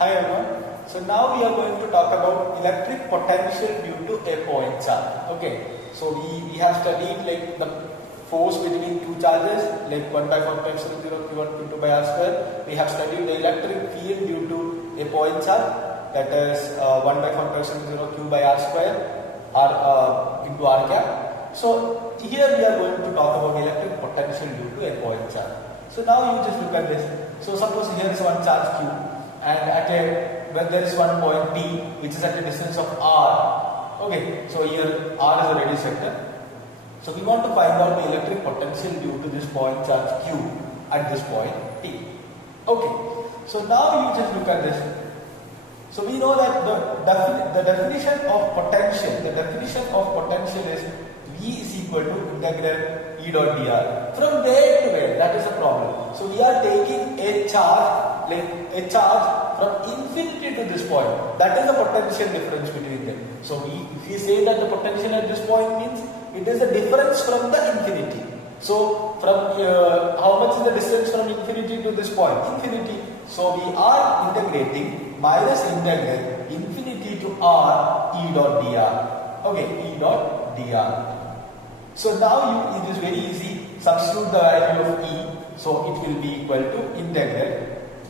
Hi everyone. So now we are going to talk about electric potential due to a point charge. Okay. So we have studied like the force between two charges like 1 by 4 pi epsilon 0 q1 q2 by r square. We have studied the electric field due to a point charge, that is 1 by 4 pi epsilon 0 q by r square r into r cap. So here we are going to talk about electric potential due to a point charge. So now you just look at this. So suppose here is one charge q, and when there is one point P which is at a distance of r. Okay, so here r is a radius vector. So we want to find out the electric potential due to this point charge q at this point P. Okay, so now you just look at this. So we know that the definition of potential is V is equal to integral E dot dr from where to where. That is the problem. So we are taking a charge from infinity to this point. That is the potential difference between them. So if we say that the potential at this point means it is the difference from the infinity. So from how much is the distance from infinity to this point? Infinity. So we are integrating minus integral infinity to r E dot dr. Okay, E dot dr. So now it is very easy. Substitute the value of E. So it will be equal to integral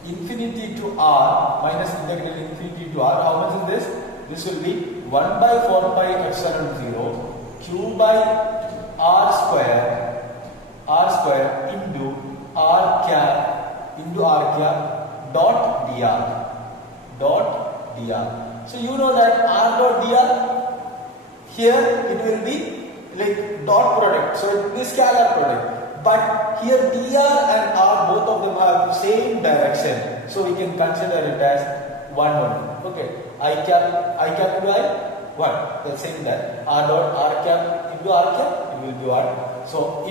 infinity to r minus integral infinity to r. How much is this? This will be 1 by 4 pi epsilon 0 q by r square into r cap dot dr. So you know that r dot dr, here it will be like dot product, so it will be scalar product. But here dr and r, both of them have same direction, so we can consider it as 1 only. Okay, I cap into I 1. That's same that r dot r cap into r cap, it will be 1. So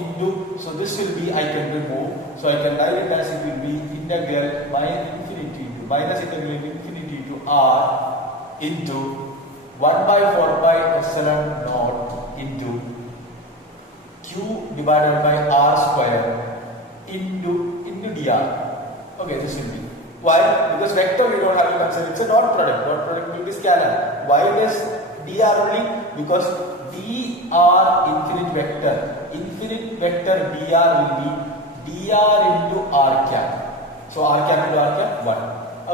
this will be, I can remove, so I can write it as it will be integral minus integral infinity to r into 1 by 4 pi epsilon naught into q divided by r square into dr. Okay, this will be. Why? Because vector we don't have to consider, it's a dot product. Dot product will be scalar. Why it is dr only? Because dr infinite vector dr will be dr into r cap. So r cap into r cap 1.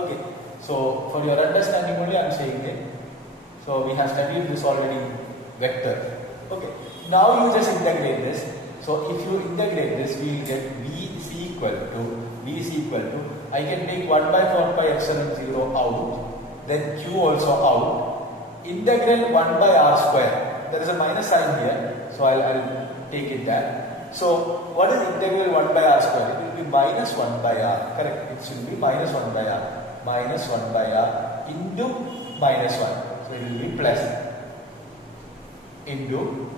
Okay. So for your understanding only I am saying it. So we have studied this already, vector. Okay. Now you just integrate this. So if you integrate this, we will get V is equal to, I can take 1 by 4 pi epsilon 0 out, then Q also out, integral 1 by r square. There is a minus sign here, so I'll take it that. So what is integral 1 by r square? It will be minus 1 by r, correct? It should be minus 1 by r into minus 1. So it will be plus into,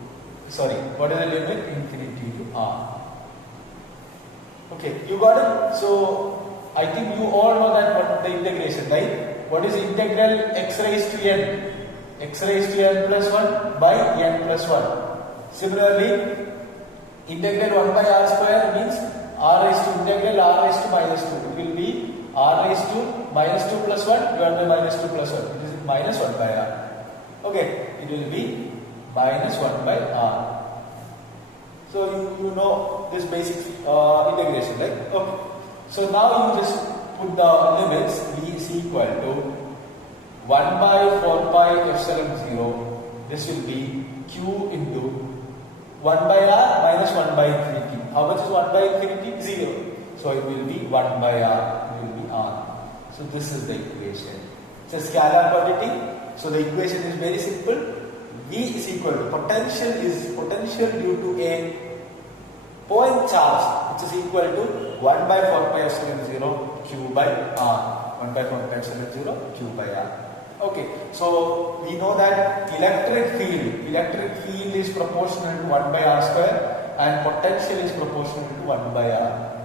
what is the limit? Infinity to r. Okay, you got it? So I think you all know that what the integration, right? What is integral x raised to n? X raised to n plus 1 by n plus 1. Similarly, integral 1 by r square means r raised to integral r raised to minus 2. It will be r raised to minus 2 plus 1 divided by minus 2 plus 1. It is minus 1 by r. Okay, it will be minus 1 by r. So you know this basic integration, right? Okay. So now you just put the limits. V is equal to 1 by 4 pi epsilon 0. This will be q into 1 by r minus 1 by infinity. How much is 1 by infinity? 0. So it will be 1 by r. It will be r. So this is the equation. It's a scalar quantity. So the equation is very simple. V is equal to potential due to a point charge, which is equal to 1 by 4 pi epsilon 0 q by r. 1 by 4 pi epsilon 0 q by r. Okay, so we know that electric field is proportional to 1 by r square and potential is proportional to 1 by r.